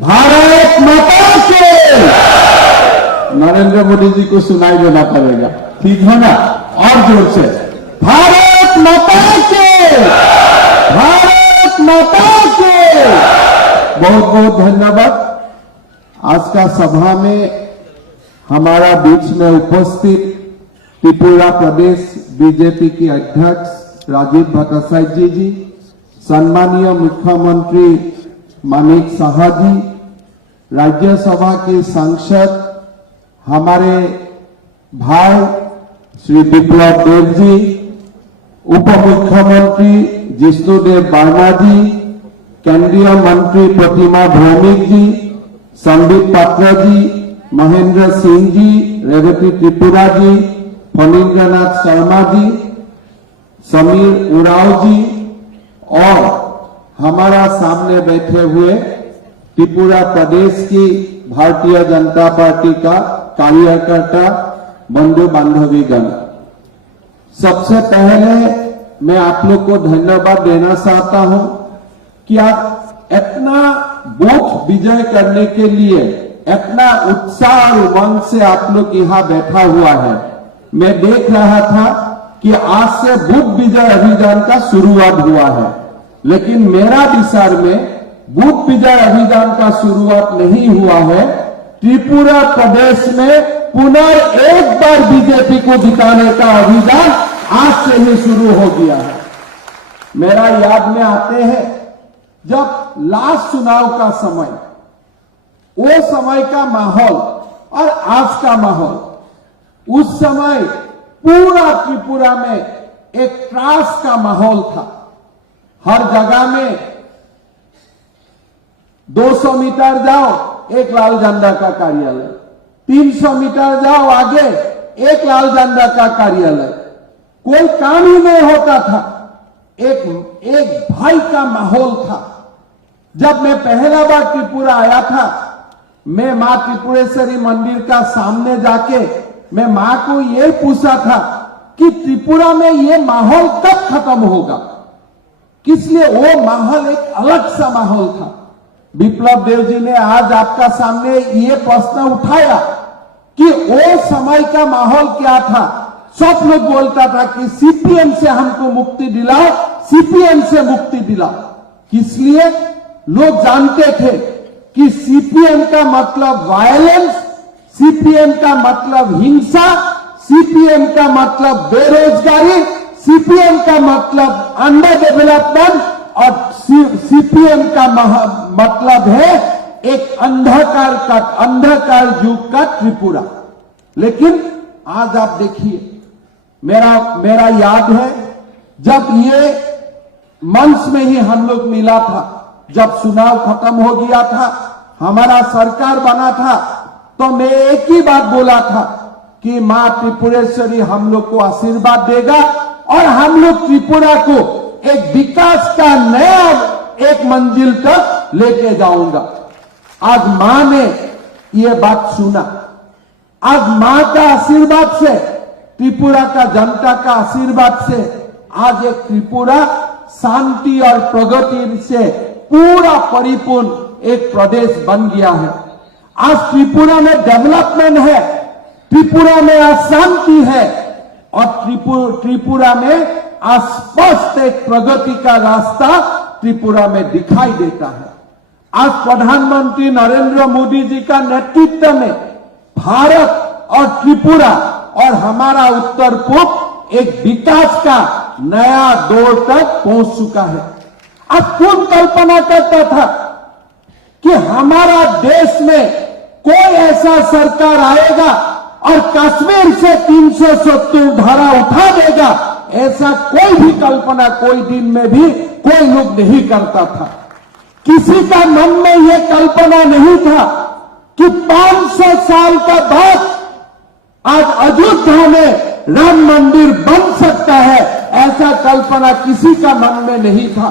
भारत माता के। नरेंद्र मोदी जी को सुनाई देना पड़ेगा, ठीक है ना? और जोर से भारत माता के, भारत माता के। बहुत बहुत धन्यवाद। आज का सभा में हमारा बीच में उपस्थित त्रिपुरा प्रदेश बीजेपी के अध्यक्ष राजीव भट्टाचार्य जी, सम्मानीय मुख्यमंत्री मानिक साहा जी, राज्यसभा के सांसद हमारे भाई श्री विप्लव देव जी, उप मुख्यमंत्री जिष्णुदेव वर्मा जी, केंद्रीय मंत्री प्रतिमा भौमिक जी, संदीप पात्र जी, महेंद्र सिंह जी, रेवती त्रिपुरा जी, फणीन्द्रनाथ शर्मा जी, समीर उराव जी और हमारा सामने बैठे हुए त्रिपुरा प्रदेश की भारतीय जनता पार्टी का कार्यकर्ता बंधु बांधवीगण, सबसे पहले मैं आप लोग को धन्यवाद देना चाहता हूं कि आप इतना बूथ विजय करने के लिए इतना उत्साह और उमंग से आप लोग यहाँ बैठा हुआ है। मैं देख रहा था कि आज से बूथ विजय अभियान का शुरुआत हुआ है, लेकिन मेरा विचार में बूथ विजय अभियान का शुरुआत नहीं हुआ है। त्रिपुरा प्रदेश में पुनः एक बार बीजेपी को जिताने का अभियान आज से ही शुरू हो गया है। मेरा याद में आते हैं जब लास्ट चुनाव का समय, वो समय का माहौल और आज का माहौल, उस समय पूरा त्रिपुरा में एक त्रास का माहौल था। हर जगह में 200 मीटर जाओ एक लाल झंडा का कार्यालय, 300 मीटर जाओ आगे एक लाल झंडा का कार्यालय, कोई काम ही नहीं होता था। एक भय का माहौल था। जब मैं पहला बार त्रिपुरा आया था, मैं मां त्रिपुरेश्वरी मंदिर का सामने जाके मैं मां को ये पूछा था कि त्रिपुरा में ये माहौल कब खत्म होगा। इसलिए वो माहौल एक अलग सा माहौल था। विप्लव देव जी ने आज आपका सामने ये प्रश्न उठाया कि वो समय का माहौल क्या था। सब लोग बोलता था कि सीपीएम से हमको मुक्ति दिलाओ, सीपीएम से मुक्ति दिलाओ। इसलिए लोग जानते थे कि सीपीएम का मतलब वायलेंस, सीपीएम का मतलब हिंसा, सीपीएम का मतलब बेरोजगारी, सीपीएम का मतलब अंडर डेवलपमेंट और सीपीएम का मतलब है एक अंधकार युग का त्रिपुरा। लेकिन आज आप देखिए, मेरा याद है जब ये मंच में ही हम लोग मिला था, जब चुनाव खत्म हो गया था, हमारा सरकार बना था, तो मैं एक ही बात बोला था कि मां त्रिपुरेश्वरी हम लोग को आशीर्वाद देगा और हम लोग त्रिपुरा को एक विकास का नया एक मंजिल तक लेके जाऊंगा। आज मां ने ये बात सुना। आज मां का आशीर्वाद से, त्रिपुरा का जनता का आशीर्वाद से आज एक त्रिपुरा शांति और प्रगति से पूरा परिपूर्ण एक प्रदेश बन गया है। आज त्रिपुरा में डेवलपमेंट है, त्रिपुरा में आज शांति है और त्रिपुरा में आज स्पष्ट एक प्रगति का रास्ता त्रिपुरा में दिखाई देता है। आज प्रधानमंत्री नरेंद्र मोदी जी का नेतृत्व में भारत और त्रिपुरा और हमारा उत्तर पूर्व एक विकास का नया दौर तक पहुंच चुका है। आज कौन कल्पना करता था कि हमारा देश में कोई ऐसा सरकार आएगा और कश्मीर से 370 धारा उठा देगा। ऐसा कोई भी कल्पना कोई दिन में भी कोई लोग नहीं करता था। किसी का मन में यह कल्पना नहीं था कि 500 साल का बाद आज अयोध्या में राम मंदिर बन सकता है। ऐसा कल्पना किसी का मन में नहीं था।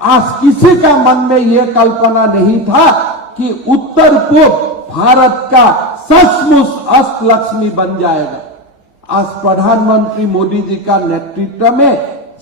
आज किसी का मन में यह कल्पना नहीं था कि उत्तर पूर्व भारत का सचमुच अष्टलक्ष्मी बन जाएगा। आज प्रधानमंत्री मोदी जी का नेतृत्व में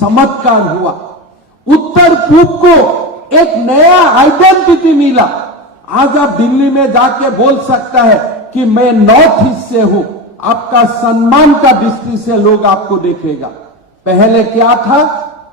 चमत्कार हुआ। उत्तर पूर्व को एक नया आइडेंटिटी मिला। आज आप दिल्ली में जाके बोल सकता है कि मैं नॉर्थ ईस्ट से हूं, आपका सम्मान का दृष्टि से लोग आपको देखेगा। पहले क्या था,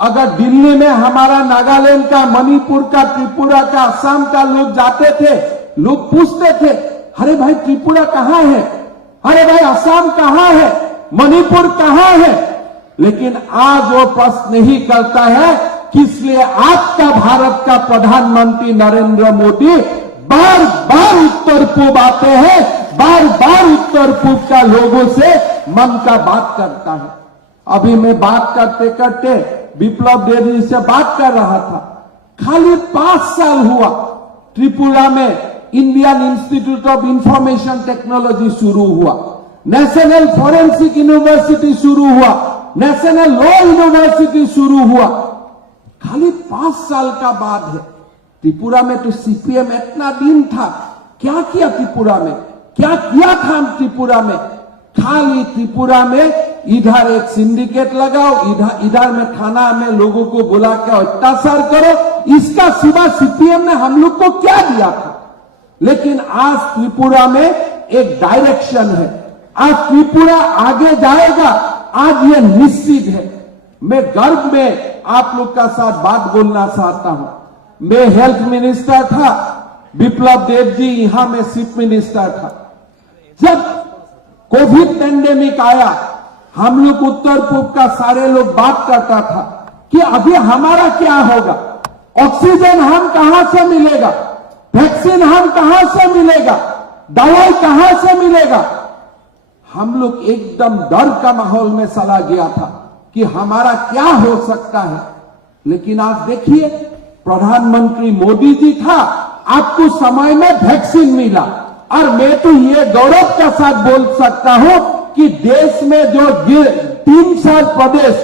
अगर दिल्ली में हमारा नागालैंड का, मणिपुर का, त्रिपुरा का, असम का लोग जाते थे, लोग पूछते थे, अरे भाई त्रिपुरा कहां है, अरे भाई असम कहां है, मणिपुर कहां है। लेकिन आज वो प्रश्न नहीं करता है, किसलिए आपका भारत का प्रधानमंत्री नरेंद्र मोदी बार बार उत्तर पूर्व आते हैं, बार बार उत्तर पूर्व का लोगों से मन का बात करता है। अभी मैं बात करते करते विप्लव देव जी से बात कर रहा था, खाली 5 साल हुआ त्रिपुरा में Indian institute of information technology शुरू हुआ, नेशनल फॉरेंसिक यूनिवर्सिटी शुरू हुआ, नेशनल लॉ यूनिवर्सिटी शुरू हुआ। खाली 5 साल का बाद है। त्रिपुरा में तो सीपीएम इतना दिन था, क्या किया त्रिपुरा में, क्या किया था हम त्रिपुरा में? खाली त्रिपुरा में इधर एक सिंडिकेट लगाओ, इधर में थाना में लोगों को बुला के अत्याचार करो, इसका सिवा सीपीएम ने हम लोग को क्या दिया था? लेकिन आज त्रिपुरा में एक डायरेक्शन है, आज त्रिपुरा आगे जाएगा, आज ये निश्चित है। मैं गर्व में आप लोग का साथ बात बोलना चाहता हूं। मैं हेल्थ मिनिस्टर था, विप्लव देव जी यहां में चीफ मिनिस्टर था। जब कोविड पेंडेमिक आया, हम लोग उत्तर पूर्व का सारे लोग बात करता था कि अभी हमारा क्या होगा, ऑक्सीजन हम कहां से मिलेगा, वैक्सीन हम कहां से मिलेगा, दवाई कहां से मिलेगा। हम लोग एकदम डर का माहौल में चला गया था कि हमारा क्या हो सकता है। लेकिन आज देखिए, प्रधानमंत्री मोदी जी था, आपको समय में वैक्सीन मिला, और मैं तो ये गौरव के साथ बोल सकता हूं कि देश में जो 3 प्रदेश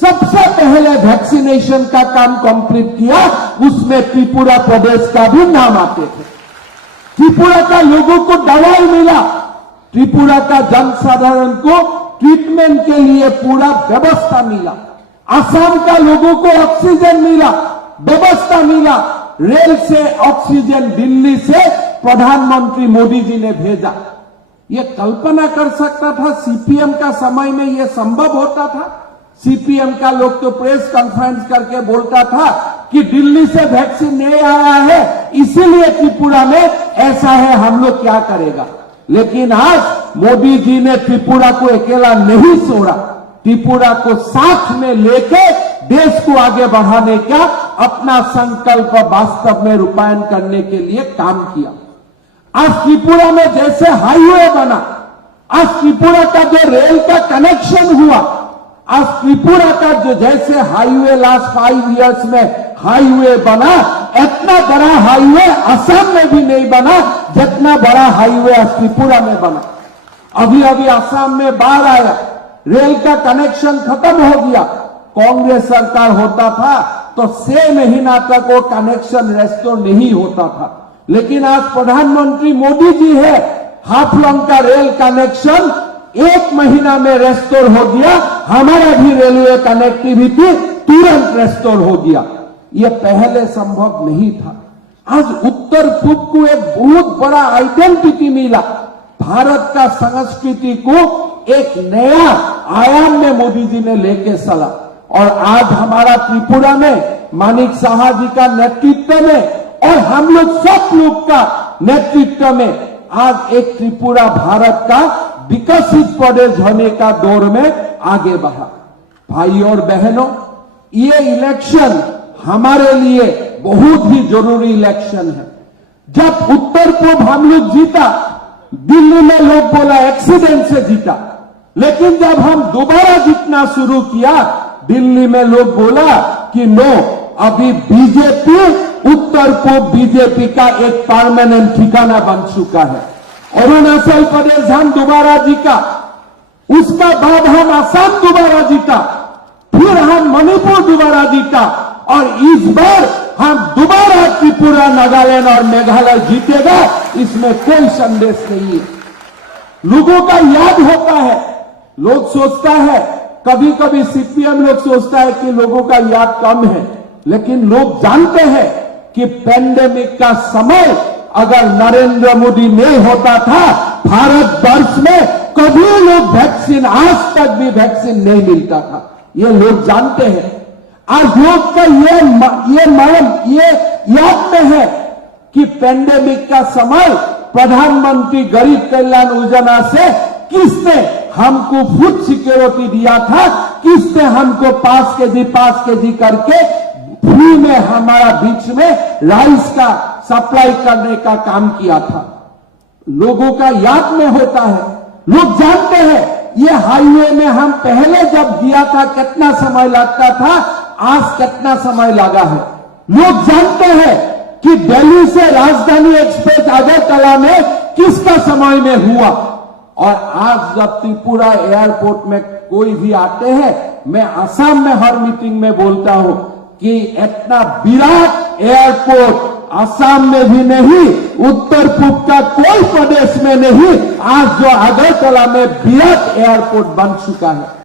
सबसे पहले वैक्सीनेशन का काम कंप्लीट किया, उसमें त्रिपुरा प्रदेश का भी नाम आते थे। त्रिपुरा का लोगों को दवाई मिला, त्रिपुरा का जनसाधारण को ट्रीटमेंट के लिए पूरा व्यवस्था मिला, असम का लोगों को ऑक्सीजन मिला, व्यवस्था मिला, रेल से ऑक्सीजन दिल्ली से प्रधानमंत्री मोदी जी ने भेजा। ये कल्पना कर सकता था सीपीएम का समय में ये संभव होता था? सीपीएम का लोग तो प्रेस कॉन्फ्रेंस करके बोलता था कि दिल्ली से वैक्सीन नहीं आया है, इसीलिए त्रिपुरा में ऐसा है, हम लोग क्या करेगा। लेकिन आज मोदी जी ने त्रिपुरा को अकेला नहीं छोड़ा, त्रिपुरा को साथ में लेके देश को आगे बढ़ाने का अपना संकल्प वास्तव में रूपायन करने के लिए काम किया। आज त्रिपुरा में जैसे हाईवे बना, आज त्रिपुरा का जो रेल का कनेक्शन हुआ, आज त्रिपुरा का जो जैसे हाईवे लास्ट 5 इयर्स में हाईवे बना, इतना बड़ा हाईवे असम में भी नहीं बना जितना बड़ा हाईवे आज त्रिपुरा में बना। अभी अभी असम में बाढ़ आया, रेल का कनेक्शन खत्म हो गया। कांग्रेस सरकार होता था तो 6 महीना तक वो कनेक्शन रेस्टोर नहीं होता था। लेकिन आज प्रधानमंत्री मोदी जी है, हाफलंग का रेल कनेक्शन 1 महीना में रेस्टोर हो गया, हमारा भी रेलवे कनेक्टिविटी तुरंत रेस्टोर हो गया। यह पहले संभव नहीं था। आज उत्तर पूर्व को एक बहुत बड़ा आइडेंटिटी मिला, भारत का संस्कृति को एक नया आयाम में मोदी जी ने लेके चला। और आज हमारा त्रिपुरा में मानिक साहा जी का नेतृत्व में और हम लोग सब लोग का नेतृत्व में आज एक त्रिपुरा भारत का विकसित प्रदेश होने का दौर में आगे बढ़ा। भाई और बहनों, ये इलेक्शन हमारे लिए बहुत ही जरूरी इलेक्शन है। जब उत्तर पूर्व हम लोग जीता, दिल्ली में लोग बोला एक्सीडेंट से जीता, लेकिन जब हम दोबारा जीतना शुरू किया, दिल्ली में लोग बोला कि नो, अभी बीजेपी, उत्तर पूर्व बीजेपी का एक परमानेंट ठिकाना बन चुका है। अरुणाचल प्रदेश हम दोबारा जीता, उसका बाद हम असम दोबारा जीता, फिर हम मणिपुर दोबारा जीता, और इस बार हम दोबारा त्रिपुरा, नागालैंड और मेघालय जीतेगा, इसमें कोई संदेश नहीं है। लोगों का याद होता है, लोग सोचता है, कभी कभी सीपीएम लोग सोचता है कि लोगों का याद कम है, लेकिन लोग जानते हैं कि पेंडेमिक का समय अगर नरेंद्र मोदी नहीं होता था भारत वर्ष में कभी लोग वैक्सीन, आज तक भी वैक्सीन नहीं मिलता था। ये लोग जानते हैं। आज लोग का ये मर्म, ये याद में है कि पेंडेमिक का समय प्रधानमंत्री गरीब कल्याण योजना से किसने हमको फूड सिक्योरिटी दिया था, किसने हमको 5 केजी करके फ्री में हमारा बीच में राइस का सप्लाई करने का काम किया था। लोगों का याद में होता है, लोग जानते हैं। ये हाईवे में हम पहले जब दिया था कितना समय लगता था, आज कितना समय लगा है। लोग जानते हैं कि दिल्ली से राजधानी एक्सप्रेस अगरतला में किसका समय में हुआ। और आज जब त्रिपुरा एयरपोर्ट में कोई भी आते हैं, मैं असम में हर मीटिंग में बोलता हूं कि इतना विराट एयरपोर्ट असम में भी नहीं, उत्तर पूर्व का कोई प्रदेश में नहीं। आज जो अगरतला में विराट एयरपोर्ट बन चुका है।